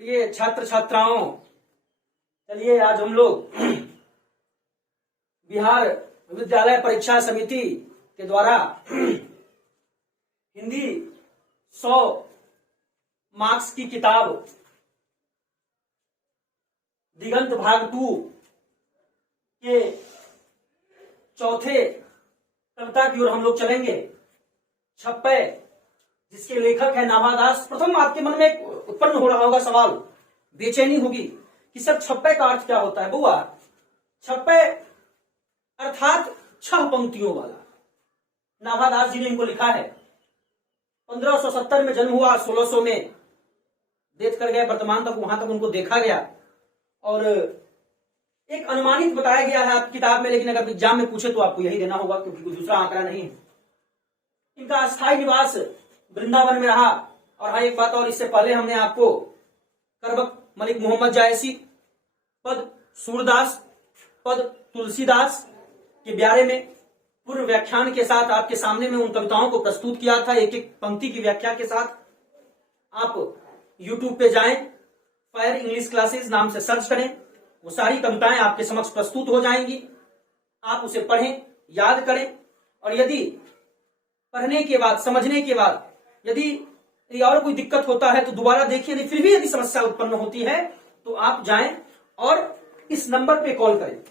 प्रिय छात्र छात्राओं, चलिए आज हम लोग बिहार विद्यालय परीक्षा समिति के द्वारा हिंदी 100 मार्क्स की किताब दिगंत भाग 2 के चौथे कविता की ओर हम लोग चलेंगे। छप्पे, जिसके लेखक है नाभादास। प्रथम आपके मन में उत्पन्न हो रहा होगा सवाल, बेचैनी होगी कि सर छप्पे का अर्थ क्या होता है। बुआ, छप्पे अर्थात 6 पंक्तियों वाला। नाभादास जी ने इनको लिखा है। 1570 में जन्म हुआ, 1600 में डेथ कर गए। वर्तमान तक वहां तक उनको देखा गया और एक अनुमानित बताया गया है आपकी किताब में, लेकिन अगर एग्जाम में पूछे तो आपको यही देना होगा क्योंकि कोई दूसरा आंकड़ा नहीं है। इनका अस्थायी निवास वृंदावन में रहा। और हाँ, एक बात और, इससे पहले हमने आपको करबक मलिक मोहम्मद जायसी, पद सूरदास, पद तुलसीदास के बारे में पूर्व व्याख्यान के साथ आपके सामने में उन कविताओं को प्रस्तुत किया था, एक एक पंक्ति की व्याख्या के साथ। आप YouTube पे जाएं, फायर इंग्लिश क्लासेस नाम से सर्च करें, वो सारी कविताएं आपके समक्ष प्रस्तुत हो जाएंगी। आप उसे पढ़ें, याद करें, और यदि पढ़ने के बाद, समझने के बाद यदि और कोई दिक्कत होता है तो दोबारा देखिए। यदि फिर भी यदि समस्या उत्पन्न होती है तो आप जाएं और इस नंबर पे कॉल करें।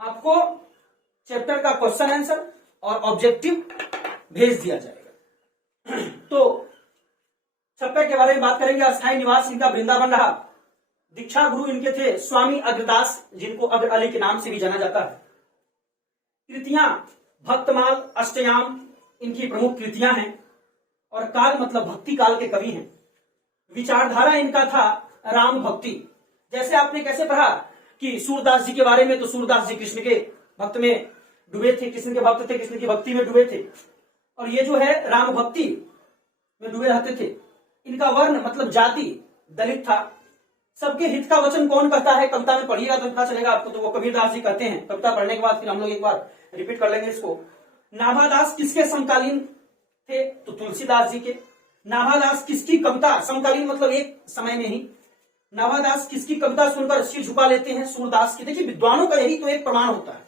आपको चैप्टर का क्वेश्चन आंसर और ऑब्जेक्टिव भेज दिया जाएगा। तो छप्पे के बारे में बात करेंगे। अस्थायी निवास इनका वृंदावन रहा। दीक्षा गुरु इनके थे स्वामी अग्रदास, जिनको अग्र अली के नाम से भी जाना जाता है। कृतियां भक्तमाल, अष्टयाम इनकी प्रमुख कृतियां हैं। और काल मतलब भक्ति काल के कवि हैं। विचारधारा इनका था राम भक्ति। जैसे आपने कैसे पढ़ा कि सूरदास जी के बारे में, तो सूरदास जी कृष्ण के भक्त में डूबे थे, कृष्ण के भक्त थे, कृष्ण की भक्ति में डूबे थे। और ये जो है राम भक्ति में डूबे रहते थे। इनका वर्ण मतलब जाति दलित था। सबके हित का वचन कौन कहता है, कविता में पढ़िएगा तो पता चलेगा आपको। तो वो कबीरदास जी कहते हैं। कविता पढ़ने के बाद फिर हम लोग एक बार रिपीट कर लेंगे इसको। नाभादास किसके समकालीन थे, तो तुलसीदास जी के। नाभादास किसकी कविता, समकालीन मतलब एक समय में ही। नाभादास किसकी कविता सुनकर सिर झुका लेते हैं, सूरदास की। देखिए, विद्वानों का यही तो एक प्रमाण होता है।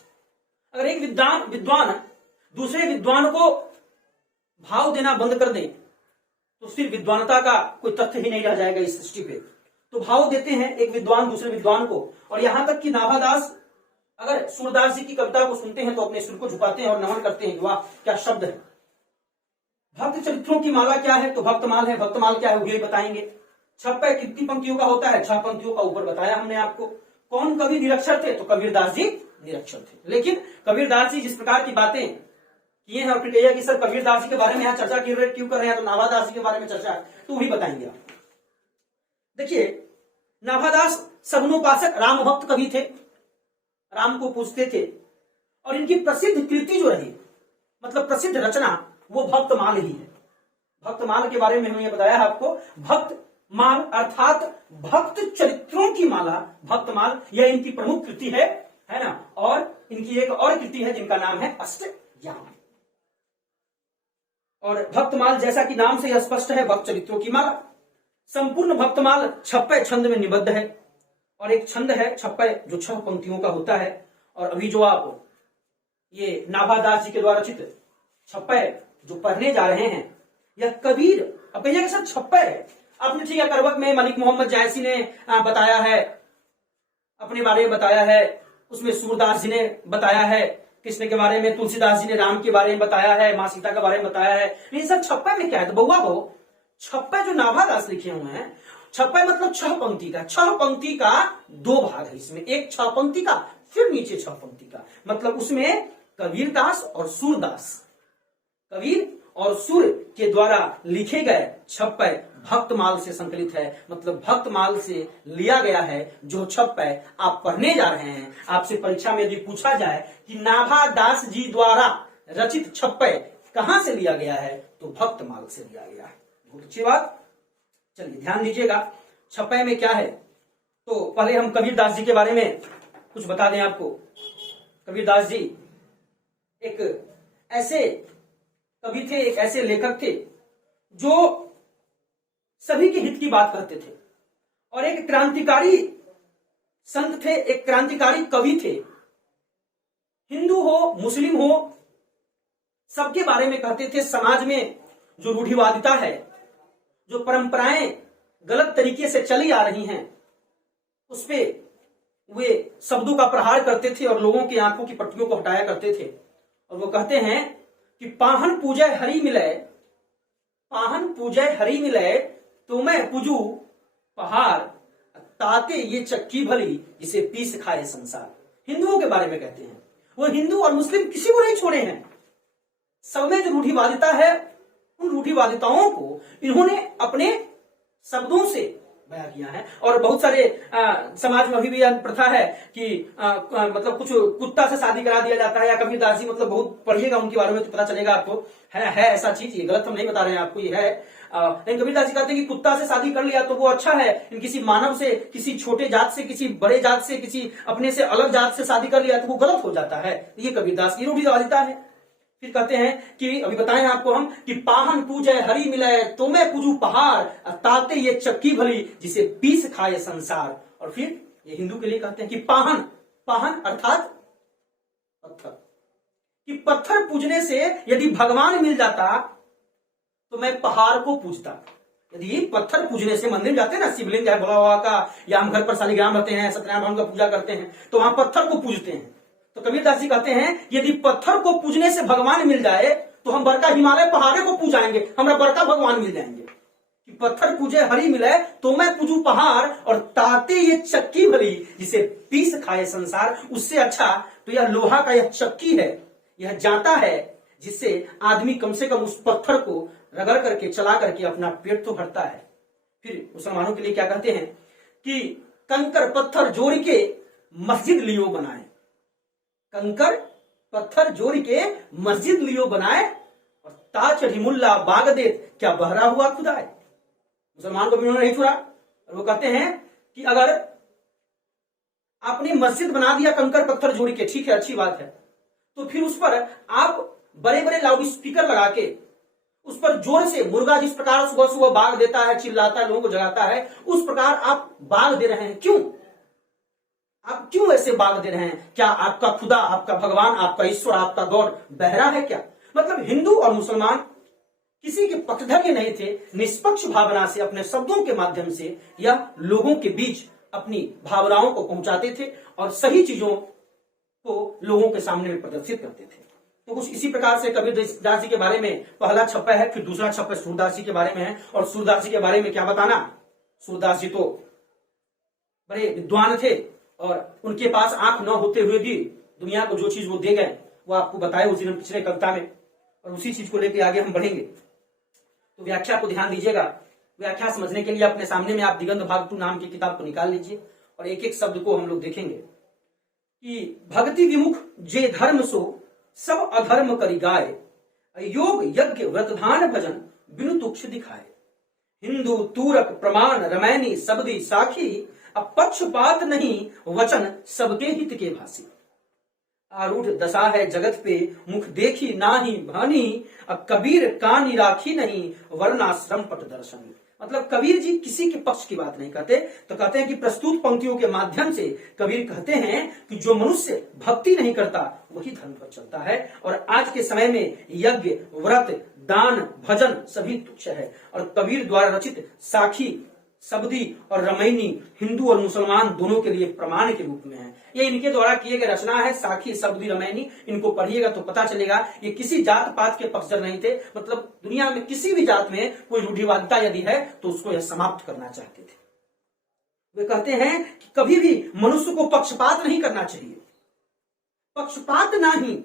अगर एक विद्वान दूसरे विद्वान को भाव देना बंद कर दे तो फिर विद्वानता का कोई तथ्य ही नहीं रह जाएगा इस सृष्टि पे। तो भाव देते हैं एक विद्वान दूसरे विद्वान को। और यहां तक कि नाभादास अगर सूरदास जी की कविता को सुनते हैं तो अपने सिर को झुकाते हैं और नमन करते हैं। वाह, क्या शब्द है। भक्त चरित्रों की माला क्या है, तो भक्तमाल है। भक्तमाल क्या है वो भी बताएंगे। छप्पे कितनी पंक्तियों का होता है, 6 पंक्तियों का ऊपर बताया हमने आपको। कौन कवि निरक्षर थे, तो कबीरदास जी निरक्षर थे। लेकिन कबीरदास जी जिस प्रकार की बातें किए हैं और फिर कहिए कि सर कबीरदास जी के बारे में यहाँ चर्चा क्यों कर रहे हैं, तो नाभादास जी के बारे में चर्चा है, तो वही बताएंगे आप। देखिए, नाभादास सगुनोपासक राम भक्त कवि थे, राम को पूजते थे। और इनकी प्रसिद्ध कृति जो रही, मतलब प्रसिद्ध रचना, वो भक्तमाल ही है। भक्तमाल के बारे में हमने बताया है आपको। भक्तमाल अर्थात भक्त चरित्रों की माला, भक्तमाल, यह इनकी प्रमुख कृति है ना। और इनकी एक और कृति है जिनका नाम है अष्टयाम। और भक्तमाल जैसा कि नाम से यह स्पष्ट है, भक्त चरित्रों की माला। संपूर्ण भक्तमाल छप्पे छंद में निबद्ध है। और एक छंद है छप्पे जो 6 पंक्तियों का होता है। और अभी जो आप ये नाभादास जी के द्वारा रचित छप्पे जो पढ़ने जा रहे हैं, यह कबीर, अब कहिएगा सर छप्पे है, आपने ठीक है करबक में मलिक मोहम्मद जायसी ने बताया है, अपने बारे में बताया है, उसमें सूरदास जी ने बताया है कृष्ण के बारे में, तुलसीदास जी ने राम के बारे में बताया है, मां सीता के बारे में बताया है। लेकिन सर छप्पे में क्या है, तो बउआ वो छप्पे जो नाभादास लिखे हुए हैं, छप्पे मतलब 6 पंक्ति का। 6 पंक्ति का 2 भाग है इसमें, एक 6 पंक्ति का, फिर नीचे 6 पंक्ति का। मतलब उसमें कबीरदास और सूरदास, कबीर और सूर के द्वारा लिखे गए छप्पे भक्तमाल से संकलित है। मतलब भक्तमाल से लिया गया है जो छप्पे आप पढ़ने जा रहे हैं। आपसे परीक्षा में यदि पूछा जाए कि नाभादास जी द्वारा रचित छप्पे कहां से लिया गया है, तो भक्तमाल से लिया गया है। बहुत अच्छी बात। चलिए ध्यान दीजिएगा, छप्पे में क्या है। तो पहले हम कबीरदास जी के बारे में कुछ बता दें आपको। कबीरदास जी एक ऐसे कवि थे, एक ऐसे लेखक थे जो सभी के हित की बात करते थे और एक क्रांतिकारी संत थे, एक क्रांतिकारी कवि थे। हिंदू हो, मुस्लिम हो, सबके बारे में कहते थे। समाज में जो रूढ़िवादिता है, जो परंपराएं गलत तरीके से चली आ रही हैं, उस पे वे शब्दों का प्रहार करते थे और लोगों की आंखों की पट्टियों को हटाया करते थे। और वो कहते हैं कि पाहन पूजय हरि मिलय, पाहन पूजय हरि मिलय, तो मैं पूजू पहाड़, ताते ये चक्की भली जिसे पीस खाए संसार। हिंदुओं के बारे में कहते हैं। वो हिंदू और मुस्लिम किसी को नहीं छोड़े हैं। सब में जो रूढ़िवादिता है, उन रूढ़िवादिताओं को इन्होंने अपने शब्दों से बयां किया है। और बहुत सारे समाज में अभी भी यह प्रथा है कि मतलब कुछ कुत्ता से शादी करा दिया जाता है, या कबीरदास जी, मतलब बहुत पढ़िएगा उनके बारे में तो पता चलेगा आपको। है ऐसा चीज, ये गलत हम नहीं बता रहे हैं आपको, ये है। लेकिन कबीरदास जी कहते हैं कि कुत्ता से शादी कर लिया तो वो अच्छा है, किसी मानव से, किसी छोटे जात से, किसी बड़े जात से, किसी अपने से अलग जात से शादी कर लिया तो वो गलत हो जाता है। ये कबीरदास की रूढ़िवादिता है। फिर कहते हैं कि अभी बताएं आपको हम कि पाहन पूजय हरि मिलय, तो मैं पूजू पहाड़, ताते ये चक्की भली जिसे पीस खाए संसार। और फिर ये हिंदू के लिए कहते हैं कि पाहन, पाहन अर्थात पत्थर, कि पत्थर पूजने से यदि भगवान मिल जाता तो मैं पहाड़ को पूजता। यदि पत्थर पूजने से, मंदिर जाते हैं ना, शिवलिंग है भोला बाबा का, या हम घर पर शालिग्राम रहते हैं, सत्यनारायण भगवान का पूजा करते हैं, तो वहां पत्थर को पूजते हैं। तो कबीरदास जी कहते हैं यदि पत्थर को पूजने से भगवान मिल जाए तो हम बड़का हिमालय पहाड़े को पूजाएंगे, हमरा बड़का भगवान मिल जाएंगे। कि पत्थर पूजे हरि मिले, तो मैं पूजू पहाड़, और ताते ये चक्की भली जिसे पीस खाए संसार। उससे अच्छा तो यह लोहा का यह चक्की है, यह जाता है, जिससे आदमी कम से कम उस पत्थर को रगड़ करके, चला करके अपना पेट तो भरता है। फिर मुसलमानों के लिए क्या कहते हैं कि कंकर पत्थर जोड़ के मस्जिद लियो बनाए, कंकर पत्थर जोड़ के मस्जिद लियो बनाए, और ताज रिमुल्ला बाग दे क्या बहरा हुआ खुदाए। मुसलमान को भी उन्होंने नहीं छुड़ा। और वो कहते हैं कि अगर आपने मस्जिद बना दिया कंकर पत्थर जोड़ के, ठीक है, अच्छी बात है, तो फिर उस पर आप बड़े बड़े लाउड स्पीकर लगा के उस पर जोर से, मुर्गा जिस प्रकार सुबह सुबह बाग देता है, चिल्लाता है, लोगों को जगाता है, उस प्रकार आप बाग दे रहे हैं। क्यों? आप क्यों ऐसे बाग दे रहे हैं? क्या आपका खुदा, आपका भगवान, आपका ईश्वर, आपका गॉड बहरा है क्या? मतलब हिंदू और मुसलमान किसी के पक्षधर नहीं थे। निष्पक्ष भावना से, अपने शब्दों के माध्यम से यह लोगों के बीच अपनी भावनाओं को पहुंचाते थे और सही चीजों को लोगों के सामने में प्रदर्शित करते थे। तो कुछ इसी प्रकार से कबीरदास जी के बारे में पहला छप्पा है। फिर दूसरा छप्पा सूरदास जी के बारे में है। और सूरदास जी के बारे में क्या बताना, सूरदास जी तो बड़े विद्वान थे और उनके पास आंख न होते हुए भी दुनिया को जो चीज वो दे गए वो आपको बताए उस दिन पिछले कविता में, और उसी चीज को लेकर आगे हम बढ़ेंगे। तो व्याख्या को ध्यान दीजिएगा। व्याख्या समझने के लिए अपने सामने में आप दिगंत भाग 2 नाम की किताब को निकाल लीजिए और एक एक शब्द को हम लोग देखेंगे कि भक्ति विमुख जे धर्म सो सब अधर्म करी गाय, योग यज्ञ व्रतधान भजन बिनु तुक्ष दिखाए। हिंदू तूरक प्रमाण रमैनी सबदी साखी, अब पक्षपात नहीं वचन सबके हित के भासी। आरूढ़ दशा है जगत पे मुख देखी नाही भानी, अब कबीर कानी राखी नहीं वर्णाश्रम पट दर्शन। मतलब कबीर जी किसी के पक्ष की बात नहीं कहते, तो कहते हैं कि प्रस्तुत पंक्तियों के माध्यम से कबीर कहते हैं कि जो मनुष्य भक्ति नहीं करता वही धर्म पर चलता है। और आज के समय में यज्ञ व्रत दान भजन सभी तुच्छ है। और कबीर द्वारा रचित साखी सबदी और रमैनी हिंदू और मुसलमान दोनों के लिए प्रमाण के रूप में है। ये इनके द्वारा किए गए रचना है, साखी सबदी रमैनी। इनको पढ़िएगा तो पता चलेगा ये किसी जात पात के पक्षधर नहीं थे। मतलब दुनिया में किसी भी जात में कोई रूढ़िवादिता यदि है तो उसको यह समाप्त करना चाहते थे। वे कहते हैं कि कभी भी मनुष्य को पक्षपात नहीं करना चाहिए। पक्षपात नहीं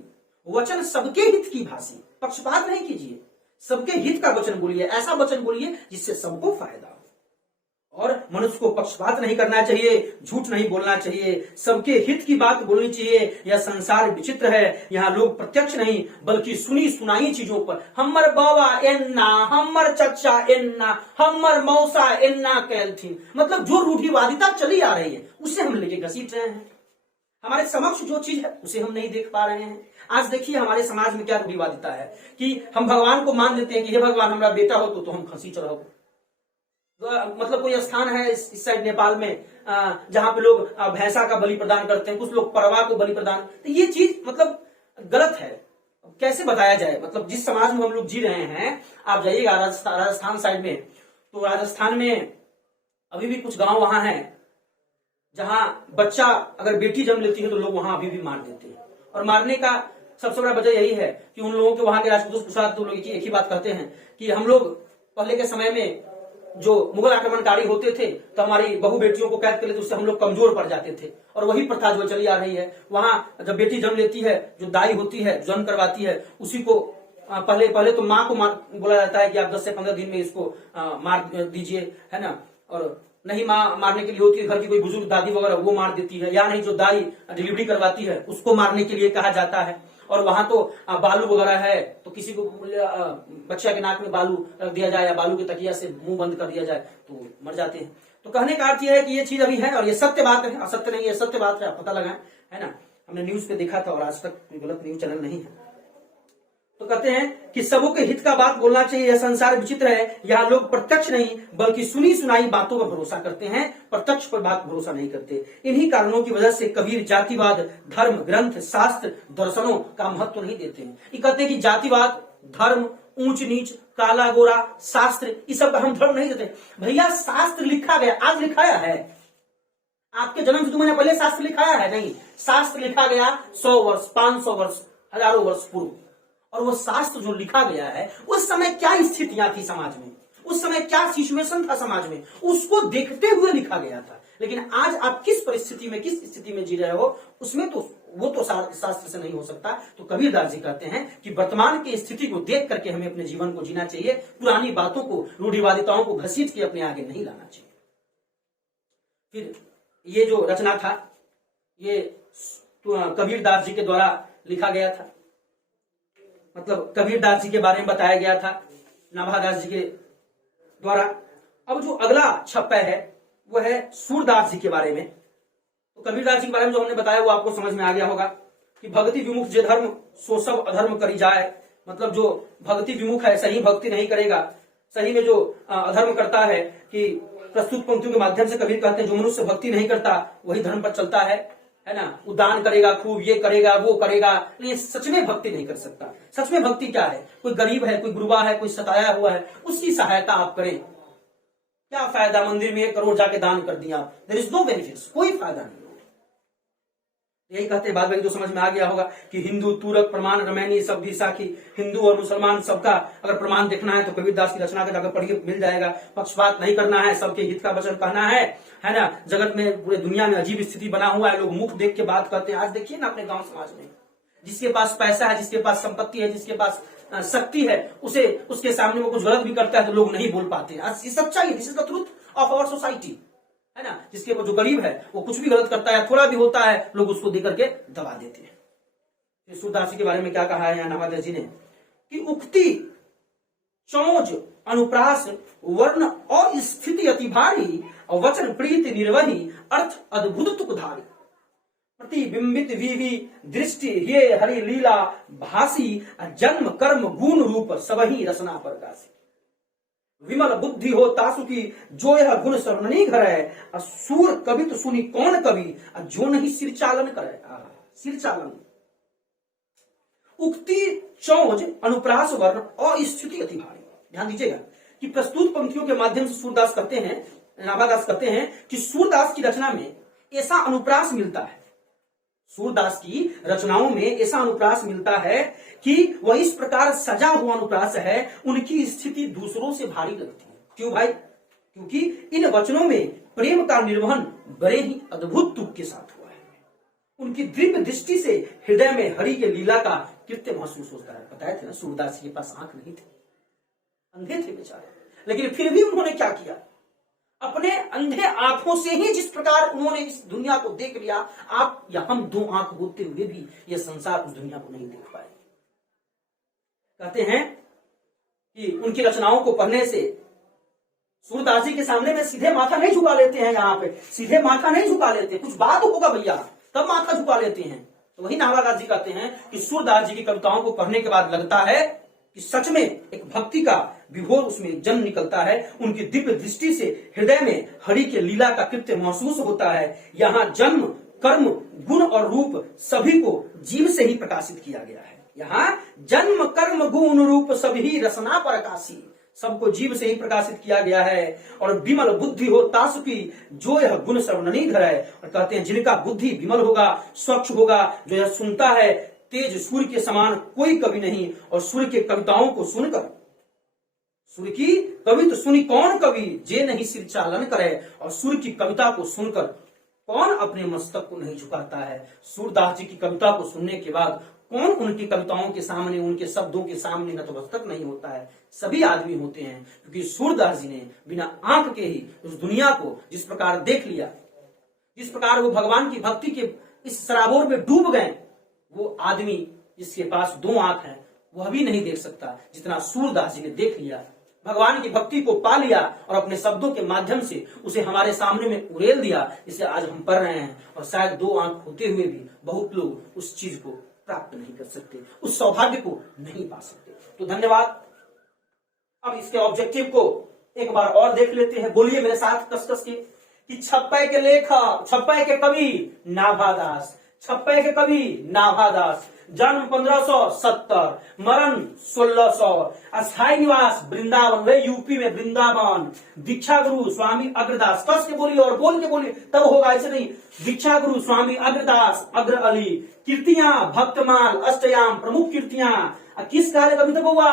वचन सबके हित की भाषी। पक्षपात नहीं कीजिए, सबके हित का वचन बोलिए, ऐसा वचन बोलिए जिससे सबको फायदा हो। और मनुष्य को पक्षपात नहीं करना चाहिए, झूठ नहीं बोलना चाहिए, सबके हित की बात बोलनी चाहिए। यह संसार विचित्र है, यहाँ लोग प्रत्यक्ष नहीं बल्कि सुनी सुनाई चीजों पर हमर बाबा एन्ना, हमर चचा एन्ना, हमर मौसा एन्ना कहलथिन। मतलब जो रूढ़िवादिता चली आ रही है उससे हम लेके घसीट रहे हैं। हमारे समक्ष जो चीज है उसे हम नहीं देख पा रहे हैं। आज देखिए हमारे समाज में क्या रूढ़िवादिता है कि हम भगवान को मान लेते हैं कि हे भगवान हमारा बेटा हो तो हम खसी चढ़ाओ। मतलब कोई स्थान है इस साइड नेपाल में जहां पे लोग भैंसा का बलि प्रदान करते हैं, कुछ लोग परवा को बलि प्रदान, तो ये चीज मतलब गलत है। कैसे बताया जाए, मतलब जिस समाज में हम लोग जी रहे हैं, आप जाइएगा राजस्थान साइड में, तो राजस्थान में अभी भी कुछ गांव वहां है जहां बच्चा अगर बेटी जन्म लेती है तो लोग वहां अभी भी मार देते हैं। और मारने का सबसे बड़ा वजह यही है कि उन लोगों के वहां के राजपूत कुशात लोग एक ही बात कहते हैं कि हम लोग पहले के समय में जो मुगल आक्रमणकारी होते थे तो हमारी बहु बेटियों को कैद कर लेते, उससे हम लोग कमजोर पड़ जाते थे। और वही प्रथा जो चली आ रही है, वहां जब बेटी जन्म लेती है, जो दाई होती है, जन्म करवाती है, उसी को पहले तो माँ को बोला जाता है कि आप 10 से 15 दिन में इसको मार दीजिए, है ना। और नहीं माँ मारने के लिए होती है, घर की कोई बुजुर्ग दादी वगैरह वो मार देती है, या नहीं जो दाई डिलीवरी करवाती है उसको मारने के लिए कहा जाता है। और वहां तो बालू वगैरह है तो किसी को बच्चा के नाक में बालू रख दिया जाए या बालू के तकिया से मुंह बंद कर दिया जाए तो मर जाते हैं। तो कहने का अर्थ यह है कि ये चीज अभी है और ये सत्य बात है, असत्य नहीं है, सत्य बात है, आप पता लगाएं, है ना। हमने न्यूज पे देखा था और आज तक गलत न्यूज चैनल नहीं है। तो कहते हैं कि सबों के हित का बात बोलना चाहिए। यह संसार विचित्र है, यहाँ लोग प्रत्यक्ष नहीं बल्कि सुनी सुनाई बातों पर भरोसा करते हैं, प्रत्यक्ष पर बात भरोसा नहीं करते। इन्हीं कारणों की वजह से कबीर जातिवाद, धर्म, ग्रंथ, शास्त्र, दर्शनों का महत्व नहीं देते हैं। ये कहते हैं कि जातिवाद, धर्म, ऊंच नीच, काला गोरा, शास्त्र, इस सब का हम धर्म नहीं देते। भैया शास्त्र लिखा गया, आज लिखाया है, आपके जन्म से 2 महीने पहले शास्त्र लिखाया है नहीं, शास्त्र लिखा गया 100 वर्ष, 500 वर्ष, हजारों वर्ष पूर्व। और वो शास्त्र जो लिखा गया है, उस समय क्या स्थितियां थी समाज में, उस समय क्या सिचुएशन था समाज में, उसको देखते हुए लिखा गया था। लेकिन आज आप किस परिस्थिति में, किस स्थिति में जी रहे हो, उसमें तो वो तो शास्त्र से नहीं हो सकता। तो कबीरदास जी कहते हैं कि वर्तमान की स्थिति को देख करके हमें अपने जीवन को जीना चाहिए, पुरानी बातों को, रूढ़िवादिताओं को घसीट के अपने आगे नहीं लाना चाहिए। फिर ये जो रचना था ये कबीरदास जी के द्वारा लिखा गया था, मतलब कबीरदास जी के बारे में बताया गया था नाभादास जी के द्वारा। अब जो अगला छप्पा है वो है सूरदास जी के बारे में। तो कबीरदास जी के बारे में जो हमने बताया वो आपको समझ में आ गया होगा कि भक्ति विमुख जे धर्म सो सब अधर्म करी जाए। मतलब जो भक्ति विमुख है, सही भक्ति नहीं करेगा, सही में जो अधर्म करता है, कि प्रस्तुत पंक्तियों के माध्यम से कबीर कहते हैं जो मनुष्य भक्ति नहीं करता वही धर्म पर चलता है ना। उदान करेगा, खूब ये करेगा, वो करेगा, लेकिन सच में भक्ति नहीं कर सकता। सच में भक्ति क्या है? कोई गरीब है, कोई गुरबा है, कोई सताया हुआ है, उसकी सहायता आप करें। क्या फायदा मंदिर में 1 करोड़ जाके दान कर दिया, देयर इज नो बेनिफिट्स, कोई फायदा नहीं। यही कहते हैं, बाद में जो समझ में आ गया होगा कि हिंदू तुरक प्रमाण रमैनी सब भी साखी, हिंदू और मुसलमान सबका अगर प्रमाण देखना है तो कबीरदास की रचना का जाकर पढ़िए, मिल जाएगा। पक्षपात नहीं करना है, सबके हित का वचन कहना है ना। जगत में, पूरे दुनिया में अजीब स्थिति बना हुआ है, लोग मुख देख के बात करते हैं। आज देखिए ना अपने गांव समाज में, जिसके पास पैसा है, जिसके पास संपत्ति है, जिसके पास शक्ति है, उसके सामने वो कुछ गलत भी करता है तो लोग नहीं बोल पाते। आज ये सच्चाई, this is the truth of our society, है ना। जिसके जो गरीब है वो कुछ भी गलत करता है, थोड़ा भी होता है, लोग उसको देकर के दबा देते हैं। सूरदास जी के बारे में क्या कहा है यहाँ नाभादास जी ने कि उक्ति चौज अनुप्रास वर्ण और स्थिति अति भारी, वचन प्रीति निर्वही, अर्थ अद्भुत तुकधारी, प्रतिबिंबित विवि दृष्टि ये हरि लीला भासी, जन्म कर्म गुण रूप सबही रचना प्रकाशी, विमल बुद्धि हो तासु की जो यह गुण सर्वनी घर है, सूर कवि तो सुनी कौन कवि, जो नहीं सिर चालन करे। सिर चालन, उक्ति चौज अनुप्रास वर्ण और स्थिति अति भारी। ध्यान दीजिएगा कि प्रस्तुत पंक्तियों के माध्यम से सूरदास कहते हैं, नाभादास कहते हैं कि सूरदास की रचना में ऐसा अनुप्रास मिलता है, सूरदास की रचनाओं में ऐसा अनुप्रास मिलता है कि वह इस प्रकार सजा हुआ अनुप्रास है, उनकी स्थिति दूसरों से भारी लगती है। क्यों भाई? क्योंकि इन वचनों में प्रेम का निर्वहन बड़े ही अद्भुत तुक के साथ हुआ है। उनकी दिव्य दृष्टि से हृदय में हरि के लीला का कृत्य महसूस होता है। बताए थे ना, सूरदास के पास आंख नहीं थी, अंधे थे बेचारे, लेकिन फिर भी उन्होंने क्या किया, अपने अंधे आंखों से ही जिस प्रकार उन्होंने इस दुनिया को देख लिया, आप या हम 2 आंख होते हुए भी यह संसार उस दुनिया को नहीं देख पाए। कहते हैं कि उनकी रचनाओं को पढ़ने से सूरदास जी के सामने में सीधे माथा नहीं झुका लेते हैं, यहाँ पे सीधे माथा नहीं झुका लेते, कुछ बात होगा भैया, तब माथा झुका लेते हैं। तो वही नाभादास जी कहते हैं कि सूरदास जी की कविताओं को पढ़ने के बाद लगता है कि सच में एक भक्ति का विभोर उसमें जन्म निकलता है। उनकी दिव्य दृष्टि से हृदय में हरि के लीला का कृत्य महसूस होता है। यहाँ जन्म कर्म गुण और रूप सभी को जीव से ही प्रकाशित किया गया है। यहाँ जन्म कर्म गुण रूप सभी रसना प्रकाशी, सबको जीव से ही प्रकाशित किया गया है। और विमल बुद्धि हो तासुकी, जो यह गुण सर्वननी धर है। और कहते हैं जिनका बुद्धि विमल होगा, स्वच्छ होगा, जो यह सुनता है, तेज सूर्य के समान कोई कवि नहीं। और सूर्य के कविताओं को सुनकर, सूर्य की कविता सुनी कौन कवि, जे नहीं सिर चालन करे। और सूर्य की कविता को सुनकर कौन अपने मस्तक को नहीं झुकाता है। सूरदास जी की कविता को सुनने के बाद कौन उनकी कविताओं के सामने, उनके शब्दों के सामने नतमस्तक नहीं होता है। सभी आदमी होते हैं, क्योंकि सूरदास जी ने बिना आंख के ही उस दुनिया को जिस प्रकार देख लिया, जिस प्रकार वो भगवान की भक्ति के इस सराबोर में डूब गए, वो आदमी जिसके पास दो आंख है वह भी नहीं देख सकता जितना सूरदास जी ने देख लिया, भगवान की भक्ति को पा लिया और अपने शब्दों के माध्यम से उसे हमारे सामने में उड़ेल दिया, जिसे आज हम पढ़ रहे हैं। और शायद दो आंख होते हुए भी बहुत लोग उस चीज को प्राप्त नहीं कर सकते, उस सौभाग्य को नहीं पा सकते। तो धन्यवाद। अब इसके ऑब्जेक्टिव को एक बार और देख लेते हैं। बोलिए मेरे साथ कस कस के कि छप्पे के लेखक, छप्पे के कवि नाभादास, छप्पे के कवि नाभादास, जन्म 1570, मरण 1600, अस्थायी निवास वृंदावन, वे यूपी में वृंदावन, दीक्षा गुरु स्वामी अग्रदास। कस के बोलिए और बोल के बोलिए, तब होगा, ऐसे नहीं। दीक्षा गुरु स्वामी अग्रदास अग्र अली, कीर्तियां भक्तमाल अष्टयाम, प्रमुख कीर्तियां। किस काल कवि थे बउआ?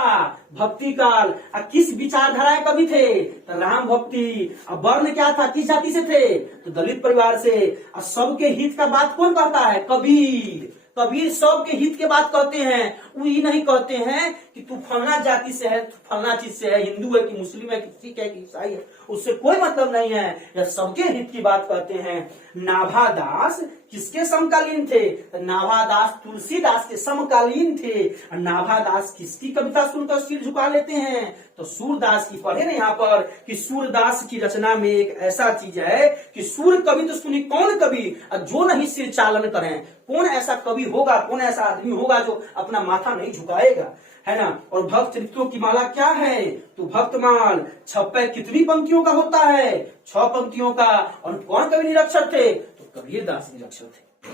भक्ति काल। किस विचारधाराएं कवि थे? तो राम भक्ति। अब वर्ण क्या था, किस जाति से थे? तो दलित परिवार से। सबके हित का बात कौन कहता है? कबीर। कबीर सबके हित के बात कहते हैं, वो ये नहीं कहते हैं कि तू फलना जाति से है, तू फलना चीज से है, हिंदू है कि मुस्लिम है कि सिख है कि ईसाई है, उससे कोई मतलब नहीं है। यह सबके हित की बात कहते हैं। नाभादास किसके समकालीन थे? नाभादास तुलसीदास के समकालीन थे। नाभादास किसकी कविता सुनकर सिर झुका लेते हैं? तो सूरदास की। पढ़े ना यहाँ पर कि सूरदास की रचना में एक ऐसा चीज है कि सूर कवि तो सुनी कौन कवि, जो नहीं सिर चालन करें। कौन ऐसा कवि होगा, कौन ऐसा आदमी होगा जो अपना माथा नहीं झुकाएगा, है ना। और भक्त चरित्रों की माला क्या है? तो भक्तमाल। छप्पे कितनी पंक्तियों का होता है? 6 पंक्तियों का। और कौन कवि निरक्षर थे? तो कबीरदास निरक्षर थे।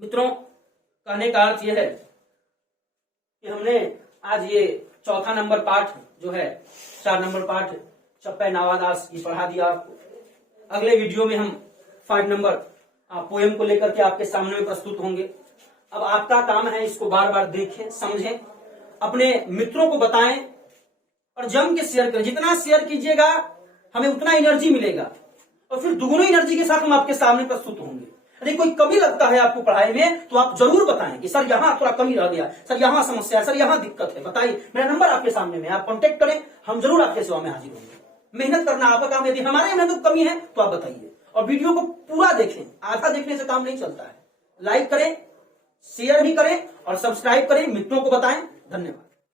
मित्रों, कहने का अर्थ यह है कि हमने आज ये चौथा नंबर पाठ जो है, 4 नंबर पाठ छप्पे नाभादास ये पढ़ा दिया आपको। अगले वीडियो में हम 5 नंबर पोएम को लेकर के आपके सामने में प्रस्तुत होंगे। अब आपका काम है इसको बार बार देखें, समझें, अपने मित्रों को बताएं और जम के शेयर करें। जितना शेयर कीजिएगा हमें उतना एनर्जी मिलेगा और फिर दुगुनी एनर्जी के साथ हम आपके सामने प्रस्तुत होंगे। यदि कोई कमी लगता है आपको पढ़ाई में तो आप जरूर बताएं कि सर यहाँ थोड़ा कमी रह गया, सर यहाँ समस्या है, सर यहाँ दिक्कत है, बताइए। मेरा नंबर आपके सामने में, आप कांटेक्ट करें, हम जरूर आपके सेवा में हाजिर होंगे। मेहनत करना आपका काम। यदि हमारे में तो कमी है तो आप बताइए और वीडियो को पूरा देखें। आधा देखने से काम नहीं चलता है। लाइक करें, शेयर भी करें और सब्सक्राइब करें, मित्रों को बताएं। धन्यवाद।